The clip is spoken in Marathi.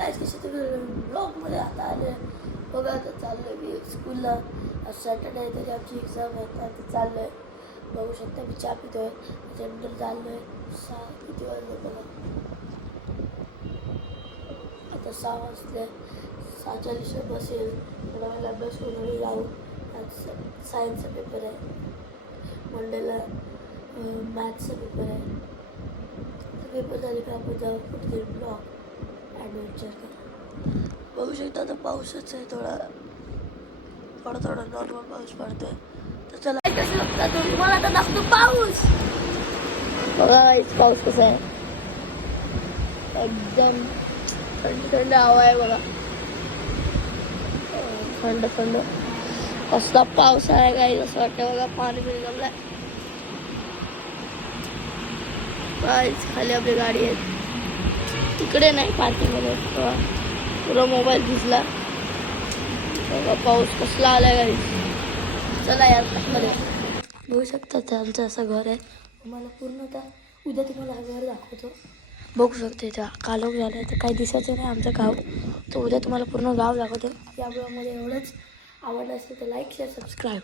कसे तुम्ही ब्लॉगमध्ये आता आले बघा. आता चाललो आहे मी स्कूलला. आज सॅटर्डे आहे तरी आमची एक्झाम आहे. आता चाललो आहे बघू शकता. मी चहा पितो आहे. त्याच्यानंतर चाललो आहे किती वाजले बघा. आता 6 वाजले. 6:40 बस येईल. थोडा वेळ अभ्यास करून जाऊ. आज सायन्सचा पेपर आहे. मंडेला मॅथ्सचा पेपर आहे. पेपर झाले का आपण जाऊ कुठेतरी ब्लॉग ॲडव्हेंचर करा. बघू शकता आता पाऊसच आहे. थोडा नॉर्मल पाऊस पडतोय. तर चला कसं लागतं तुम्हाला आता दाखवतो पाऊस. बघा पाऊस कसा आहे. एकदम थंड हवा आहे बघा. थंड कसला पाऊस आहे काही असं वाटतं बघा. पाणी बिल जमलाय. खाली आपली गाडी आहे. तिकडे नाही पार्किंगमध्ये. पुरा मोबाईल भिजला बघा. पाऊस कसला आलाय काही. चला यार मध्ये बघू शकता. ते आमचं असं घर आहे. तुम्हाला पूर्ण आता उद्या तुम्हाला हा घर दाखवतो. बघू शकते इथं कालोख झालं आहे तर काही दिसायचं नाही आमचं गाव. तर उद्या तुम्हाला पूर्ण गाव दाखवतो. या ब्लॉगमध्ये एवढंच. आवडलं असेल तर लाईक शेअर सबस्क्राईब.